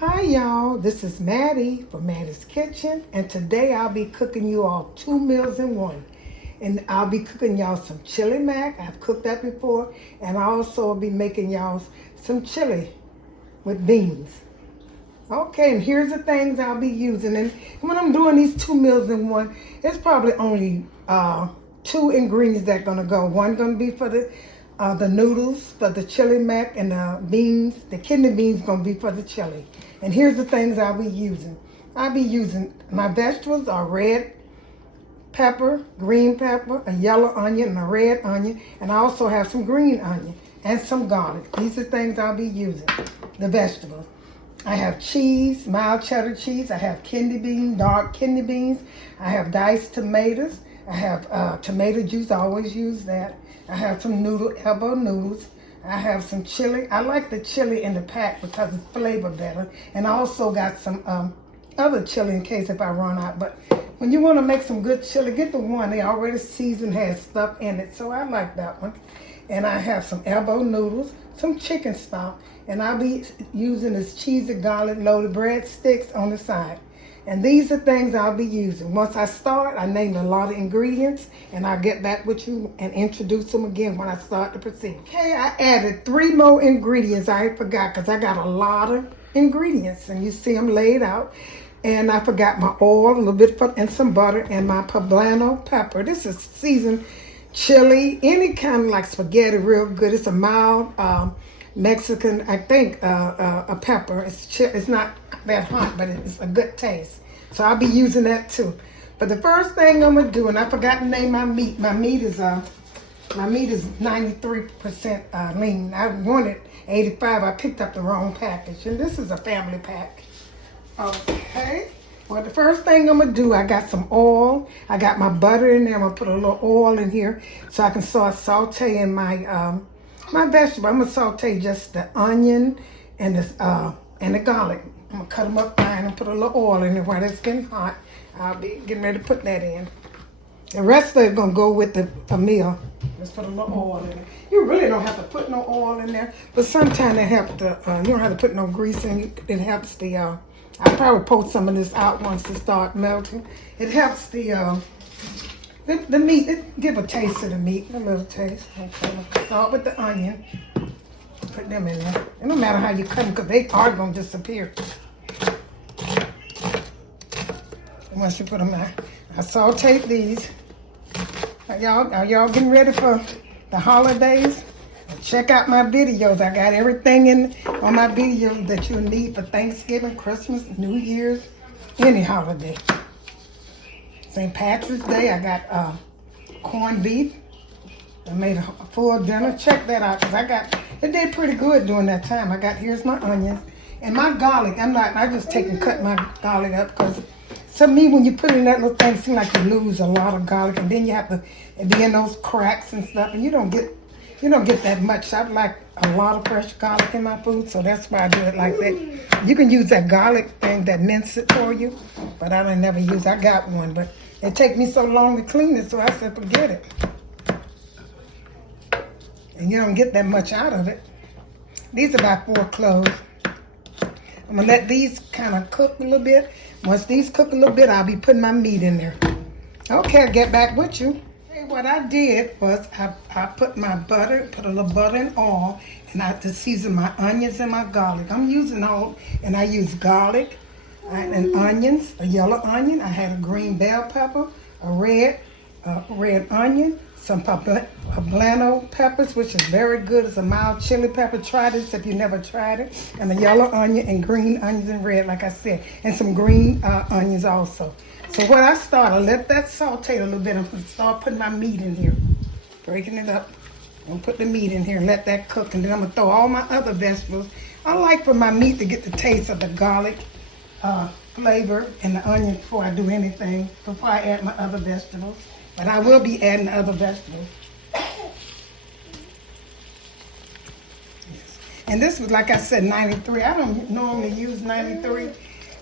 Hi y'all, this is Mattie from Mattie's Kitchen, and today I'll be cooking you all 2 meals in one. And I'll be cooking y'all some chili mac. I've cooked that before, and I also will be making y'all some chili with beans. Okay, and here's the things I'll be using. And when I'm doing these 2 meals in one, it's probably only 2 ingredients that are gonna go. One gonna be for the noodles, for the chili mac, and the beans. The kidney beans gonna be for the chili. And here's the things I'll be using. I'll be using, my vegetables are red pepper, green pepper, a yellow onion, and a red onion. And I also have some green onion and some garlic. These are things I'll be using, the vegetables. I have cheese, mild cheddar cheese. I have kidney beans, dark kidney beans. I have diced tomatoes. I have tomato juice, I always use that. I have some elbow noodles. I have some chili. I like the chili in the pack because it's flavor better. And I also got some other chili in case if I run out. But when you want to make some good chili, get the one they already seasoned, has stuff in it. So I like that one. And I have some elbow noodles, some chicken stock. And I'll be using this cheesy garlic loaded breadsticks on the side. And these are things I'll be using. Once I start, I named a lot of ingredients, and I'll get back with you and introduce them again when I start to proceed. Okay, I added 3 more ingredients I forgot because I got a lot of ingredients, and you see them laid out. And I forgot my oil, a little bit, and some butter, and my poblano pepper. This is seasoned chili, any kind of like spaghetti, real good. It's a mild Mexican, I think, a pepper. It's not that hot, but it's a good taste. So I'll be using that too. But the first thing I'm gonna do, and I forgot to name my meat. My meat is 93% lean. I wanted 85. I picked up the wrong package, and this is a family pack. Okay. Well, the first thing I'm gonna do, I got some oil. I got my butter in there. I'm gonna put a little oil in here so I can start sauteing my vegetable. I'm gonna saute just the onion and the garlic. I'm gonna cut them up fine and put a little oil in it while it's getting hot. I'll be getting ready to put that in. The rest of it gonna go with the meal. Just put a little oil in it. You really don't have to put no oil in there, but sometimes it helps you don't have to put no grease in. It helps I'll probably pour some of this out once it start melting. It helps the meat. It give a taste to the meat, a little taste. Okay, start with the onion. Put them in there. It don't matter how you cut them because they are going to disappear. And once you put them in, I saute these. Are y'all getting ready for the holidays? Check out my videos. I got everything on my videos that you need for Thanksgiving, Christmas, New Year's, any holiday. St. Patrick's Day, I got corned beef. I made a full dinner. Check that out because it did pretty good during that time. Here's my onions and my garlic. I just take and cut my garlic up because to me, when you put in that little thing, it seems like you lose a lot of garlic, and then you have to be in those cracks and stuff, and you don't get that much. I like a lot of fresh garlic in my food, so that's why I do it like that. You can use that garlic thing that mince it for you, but I don't never use. I got one, but it take me so long to clean it, so I said forget it. And you don't get that much out of it. These are about 4 cloves. I'm gonna let these kind of cook a little bit. Once these cook a little bit, I'll be putting my meat in there. Okay, I'll get back with you. Okay, what I did was I put my butter, put a little butter and oil, and I just season my onions and my garlic. I'm using and I use garlic and onions, a yellow onion. I had a green bell pepper, a red onion, some poblano peppers, which is very good. It's a mild chili pepper. Try this if you never tried it. And a yellow onion and green onions and red, like I said. And some green onions also. So what I let that saute a little bit. I'm going to start putting my meat in here. Breaking it up. I'm going to put the meat in here and let that cook. And then I'm going to throw all my other vegetables. I like for my meat to get the taste of the garlic flavor and the onion before I do anything. Before I add my other vegetables. But I will be adding other vegetables. Yes. And this was, like I said, 93. I don't normally use 93.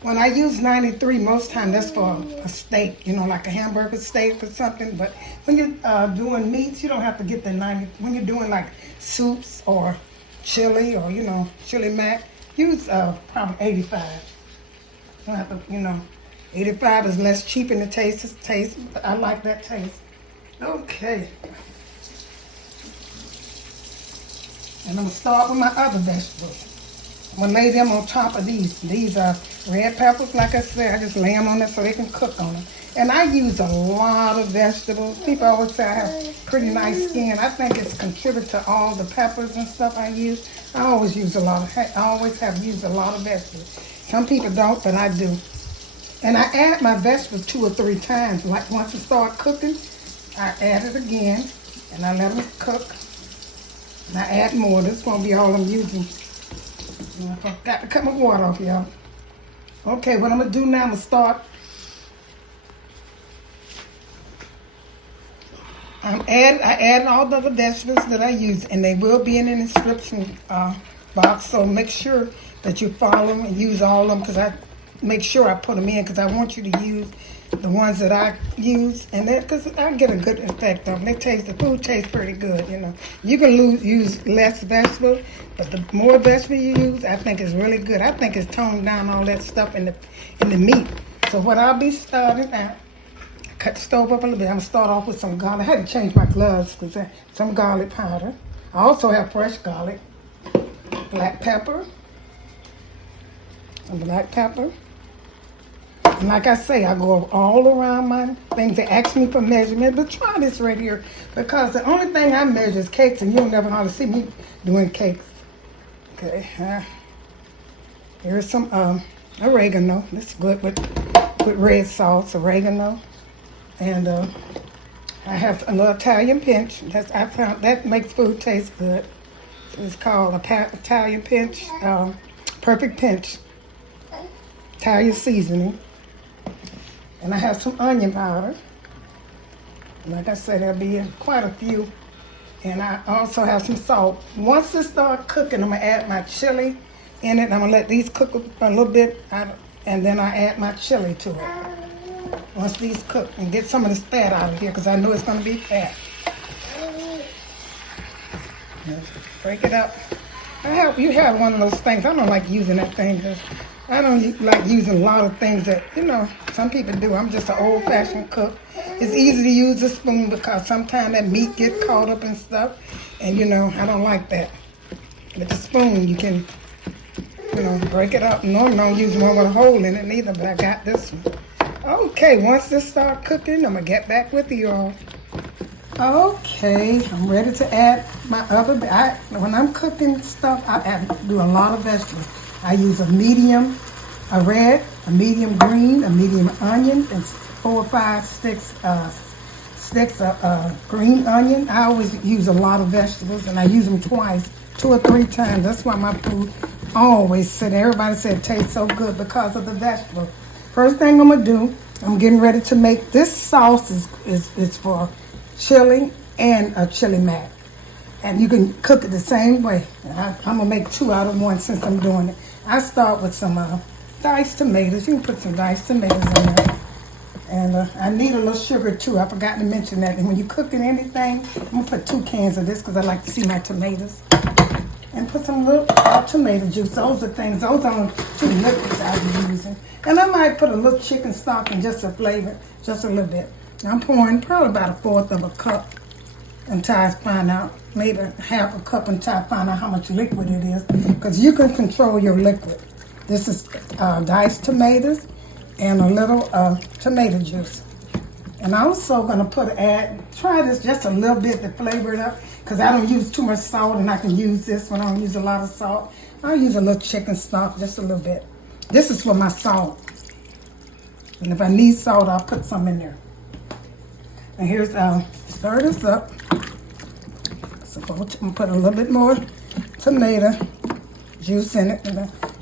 When I use 93, most time that's for a steak, like a hamburger steak or something. But when you're doing meats, you don't have to get the 90. When you're doing like soups or chili or, chili mac, use probably 85. You don't have to, you know, 85 is less cheap in the taste. But I like that taste. Okay. And I'm gonna start with my other vegetables. I'm gonna lay them on top of these. These are red peppers, like I said. I just lay them on there so they can cook on them. And I use a lot of vegetables. People always say I have pretty nice skin. I think it's contributed to all the peppers and stuff I use. I always use a lot of, I always have used a lot of vegetables. Some people don't, but I do. And I add my vegetables 2 or 3 times. Like once it start cooking, I add it again, and I let them cook. And I add more. This won't be all I'm using. I got to cut my water off, y'all. Okay, what I'm going to do now, I'm going to start. I add all the other vegetables that I use, and they will be in the description box. So make sure that you follow them and use all of them, because I make sure I put them in, because I want you to use the ones that I use, and that because I get a good effect of them. The food tastes pretty good, you know. You can use less vegetables, but the more vegetables you use, I think is really good. I think it's toned down all that stuff in the meat. So what I'll be starting now, cut the stove up a little bit. I'm gonna start off with some garlic. I had to change my gloves because some garlic powder. I also have fresh garlic, black pepper, some black pepper. And like I say, I go all around my things. They ask me for measurement, but try this right here, because the only thing I measure is cakes, and you'll never know how to see me doing cakes. Okay, here's some oregano. That's good with red sauce, oregano. And I have a little Italian pinch. I found that makes food taste good. So it's called Italian pinch, perfect pinch, Italian seasoning. And I have some onion powder. Like I said, there'll be quite a few. And I also have some salt. Once this starts cooking, I'm gonna add my chili in it. I'm gonna let these cook a little bit, and then I add my chili to it. Once these cook, and get some of this fat out of here, because I know it's gonna be fat. Break it up. You have one of those things. I don't like using that thing, because I don't like using a lot of things that, you know, some people do. I'm just an old-fashioned cook. It's easy to use a spoon, because sometimes that meat gets caught up and stuff, and, you know, I don't like that. With the spoon, you can, you know, break it up. Normally I don't use one with a hole in it neither, but I got this one. Okay, once this starts cooking, I'm going to get back with you all. Okay, I'm ready to add my other, when I'm cooking stuff, I do a lot of vegetables. I use a medium, a red, a medium green, a medium onion, and 4 or 5 sticks of green onion. I always use a lot of vegetables, and I use them twice, 2 or 3 times. That's why my food everybody said it tastes so good, because of the vegetables. First thing I'm gonna do, I'm getting ready to make this sauce is for chili and a chili mac. And you can cook it the same way. I'm gonna make 2 out of 1 since I'm doing it. I start with some diced tomatoes. You can put some diced tomatoes in there. And I need a little sugar too. I forgot to mention that. And when you're cooking anything, I'm gonna put 2 cans of this, because I like to see my tomatoes. And put some little tomato juice. Those are the 2 liquids I'll be using. And I might put a little chicken stock in just to flavor, just a little bit. I'm pouring probably about 1/4 of a cup until I find out, maybe 1/2 a cup until I find out how much liquid it is, because you can control your liquid. This is diced tomatoes and a little tomato juice. And I'm also going to try this just a little bit to flavor it up, because I don't use too much salt, and I can use this when I don't use a lot of salt. I'll use a little chicken stock, just a little bit. This is for my salt. And if I need salt, I'll put some in there. And here's, stir this up. So I'm going to put a little bit more tomato juice in it.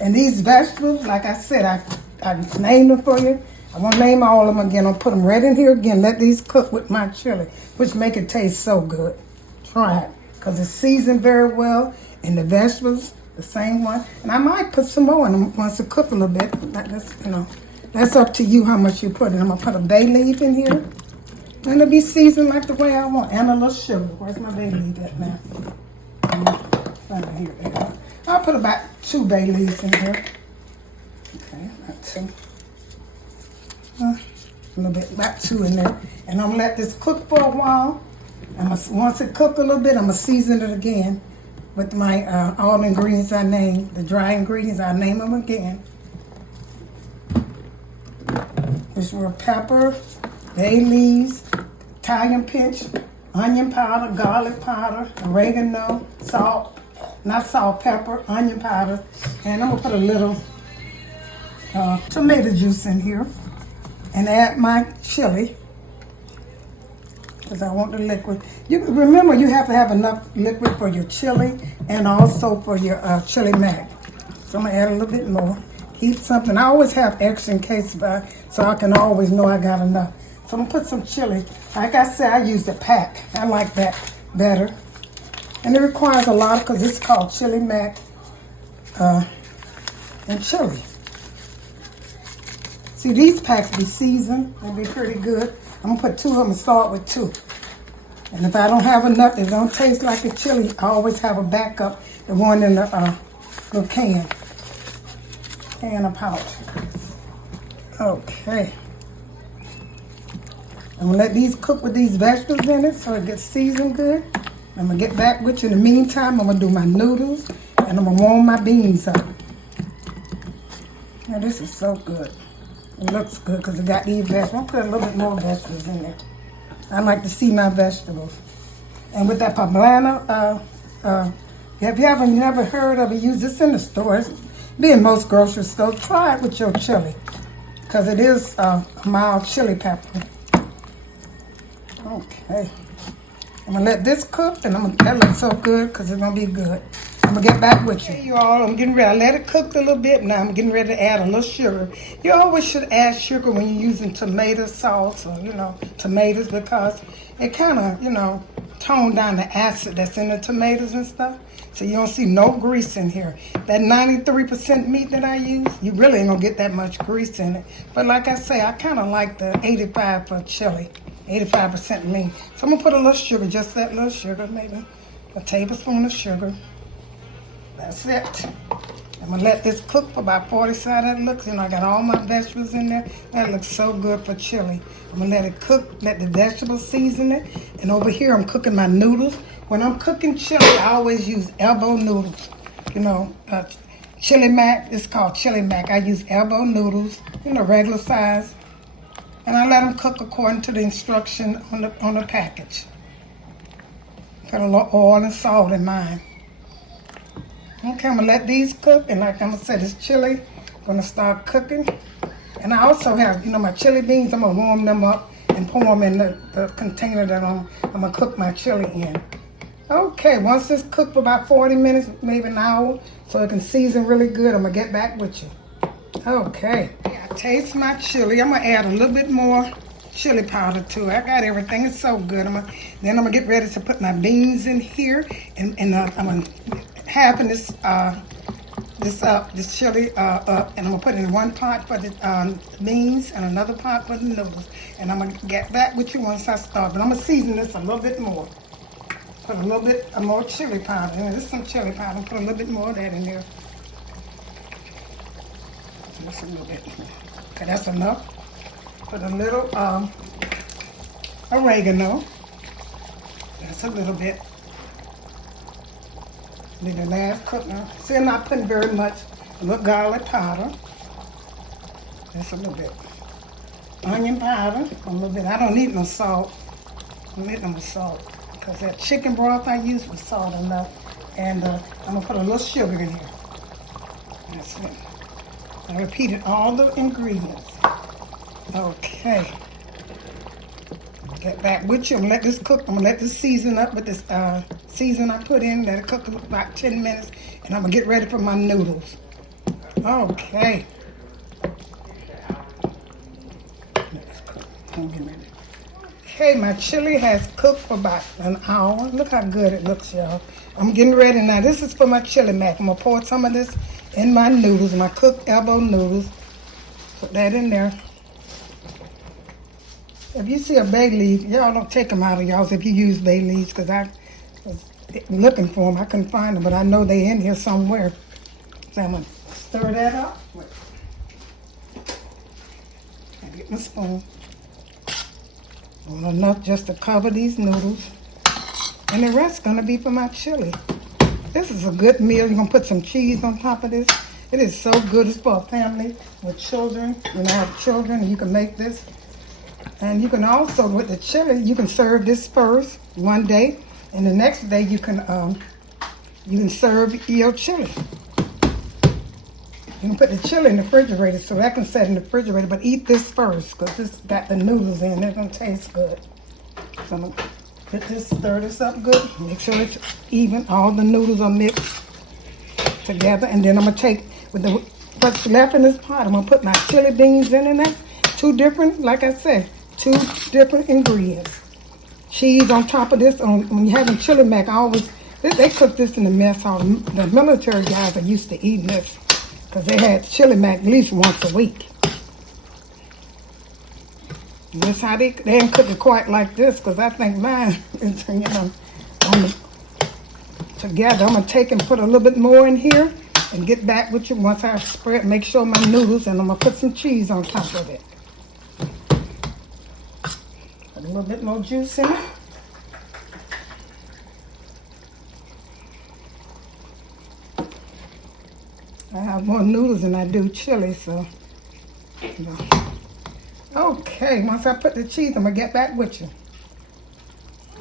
And these vegetables, like I said, I named them for you. I won't name all of them again. I'll put them right in here again. Let these cook with my chili, which make it taste so good. Try it, because it's seasoned very well. And the vegetables, the same one. And I might put some more in them once it cook a little bit. That's up to you how much you put in. I'm going to put a bay leaf in here. And it'll be seasoned like the way I want. And a little sugar. Where's my bay leaf at now? Here. I'll put about 2 bay leaves in here. Okay, about 2. A little bit, about 2 in there. And I'm gonna let this cook for a while. Once it cooks a little bit, I'm gonna season it again with my all the ingredients I named. The dry ingredients, I'll name them again. This were pepper, bay leaves, Italian pinch, onion powder, garlic powder, oregano, salt, not salt, pepper, onion powder, and I'm gonna put a little tomato juice in here and add my chili because I want the liquid. You remember you have to have enough liquid for your chili and also for your chili mac. So I'm gonna add a little bit more. Keep something. I always have extra in case so I can always know I got enough. So I'm gonna put some chili. Like I said, I use the pack. I like that better. And it requires a lot because it's called chili mac and chili. See, these packs be seasoned. They'll be pretty good. I'm gonna put 2 of them and start with 2. And if I don't have enough, it don't taste like a chili. I always have a backup, the one in the little can of pouch. Okay. I'm gonna let these cook with these vegetables in it so it gets seasoned good. I'm gonna get back with you in the meantime. I'm gonna do my noodles and I'm gonna warm my beans up. Now this is so good. It looks good because it got these vegetables. I'll put a little bit more vegetables in there. I like to see my vegetables. And with that poblano, have you ever never heard of it? Use this in the stores. Be in most grocery stores. Try it with your chili because it is a mild chili pepper. Okay. I'm going to let this cook and that looks so good because it's going to be good. I'm going to get back with you. Okay, you all, I'm getting ready. I let it cook a little bit. Now I'm getting ready to add a little sugar. You always should add sugar when you're using tomato sauce or, tomatoes because it kind of, tone down the acid that's in the tomatoes and stuff. So you don't see no grease in here. That 93% meat that I use, you really ain't going to get that much grease in it. But like I say, I kind of like the 85 for chili. 85% lean. So I'm going to put a little sugar, just that little sugar, maybe a tablespoon of sugar. That's it. I'm going to let this cook for about 40 seconds. That looks, I got all my vegetables in there. That looks so good for chili. I'm going to let it cook, let the vegetables season it. And over here, I'm cooking my noodles. When I'm cooking chili, I always use elbow noodles. Chili mac, it's called chili mac. I use elbow noodles, regular size. And I let them cook according to the instruction on the package. Put a little oil and salt in mine. Okay, I'm gonna let these cook, and like I'm gonna say, this chili, I'm gonna start cooking. And I also have, my chili beans. I'm gonna warm them up and pour them in the container that I'm gonna cook my chili in. Okay, once this cooked for about 40 minutes, maybe an hour, so it can season really good, I'm gonna get back with you. Okay, I taste my chili. I'm gonna add a little bit more chili powder to it. I got everything. It's so good. Then I'm gonna get ready to put my beans in here, and I'm gonna half in this chili up, and I'm gonna put it in one pot for the beans and another pot for the noodles. And I'm gonna get back with you once I start. But I'm gonna season this a little bit more. Put a little bit more chili powder. This is some chili powder. Put a little bit more of that in there. Just a little bit. Okay, that's enough. Put a little oregano. That's a little bit. Then the last cook now. See, I'm not putting very much. A little garlic powder. Just a little bit. Onion powder. A little bit. I don't need no salt. I don't need no salt. Because that chicken broth I used was salt enough. And I'm going to put a little sugar in here. That's it. I repeated all the ingredients. Okay. Get back with you. I'm going to let this cook. I'm going to let this season up with this season I put in. Let it cook about 10 minutes. And I'm going to get ready for my noodles. Okay. Okay, my chili has cooked for about an hour. Look how good it looks, y'all. I'm getting ready now. This is for my chili mac. I'm going to pour some of this in my noodles, my cooked elbow noodles. Put that in there. If you see a bay leaf, y'all don't take them out of y'all's if you use bay leaves, because looking for them. I couldn't find them, but I know they're in here somewhere. So I'm going to stir that up. I get my spoon. Enough just to cover these noodles. And the rest going to be for my chili. This is a good meal. You're going to put some cheese on top of this. It is so good. It's for a family with children. When I have children, you can make this. And you can also, with the chili, you can serve this first one day. And the next day, you can serve your chili. You can put the chili in the refrigerator so that can set in the refrigerator. But eat this first because this got the noodles in. It's going to taste good. So I'm going to put this, stir this up good. Make sure it's even. All the noodles are mixed together. And then I'm going to take, with the what's left in this pot, I'm going to put my chili beans in there. Two different, like I said, two different ingredients. Cheese on top of this. When you're having chili mac, they cook this in the mess hall. The military guys are used to eating this because they had chili mac at least once a week. And that's how they didn't cook it quite like this because I think mine is, together. I'm going to take and put a little bit more in here and get back with you once I spread. Make sure my noodles, and I'm going to put some cheese on top of it. Put a little bit more juice in it. I have more noodles than I do chili, so. Okay, once I put the cheese, I'm going to get back with you.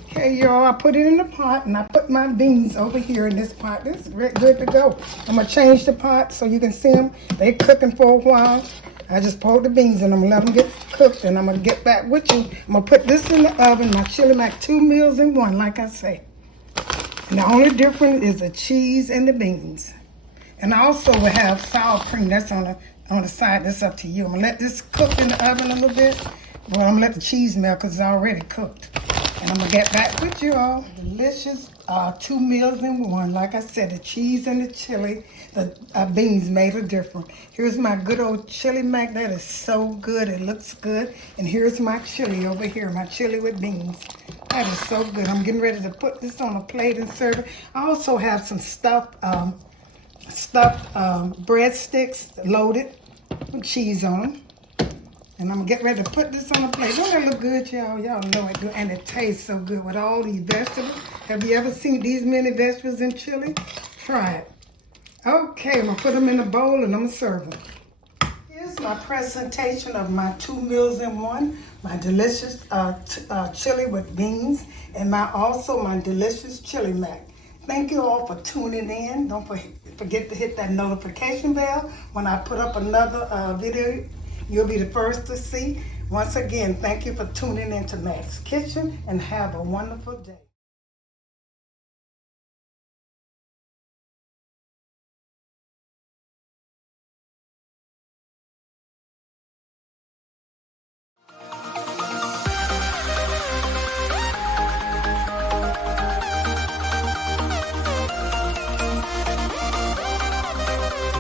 Okay, y'all, I put it in the pot, and I put my beans over here in this pot. This is good to go. I'm going to change the pot so you can see them. They're cooking for a while. I just poured the beans in. I'm going to let them get cooked, and I'm going to get back with you. I'm going to put this in the oven, my chili mac, 2 meals in one, like I say. And the only difference is the cheese and the beans. And I also will have sour cream. That's on the side. That's up to you. I'm going to let this cook in the oven a little bit. Well, I'm going to let the cheese melt because it's already cooked. And I'm going to get back with you all. Delicious 2 meals in one. Like I said, the cheese and the chili, the beans made a difference. Here's my good old chili mac. That is so good. It looks good. And here's my chili over here, my chili with beans. That is so good. I'm getting ready to put this on a plate and serve it. I also have some stuffed breadsticks loaded with cheese on them. And I'm going to get ready to put this on a plate. Don't that look good, y'all? Y'all know it do. And it tastes so good with all these vegetables. Have you ever seen these many vegetables in chili? Try it. Okay, I'm going to put them in a bowl and I'm going to serve them. Here's my presentation of my 2 meals in one. My delicious chili with beans. And also my delicious chili mac. Thank you all for tuning in. Don't forget to hit that notification bell. When I put up another video, you'll be the first to see. Once again, thank you for tuning in to Mattie's Kitchen and have a wonderful day.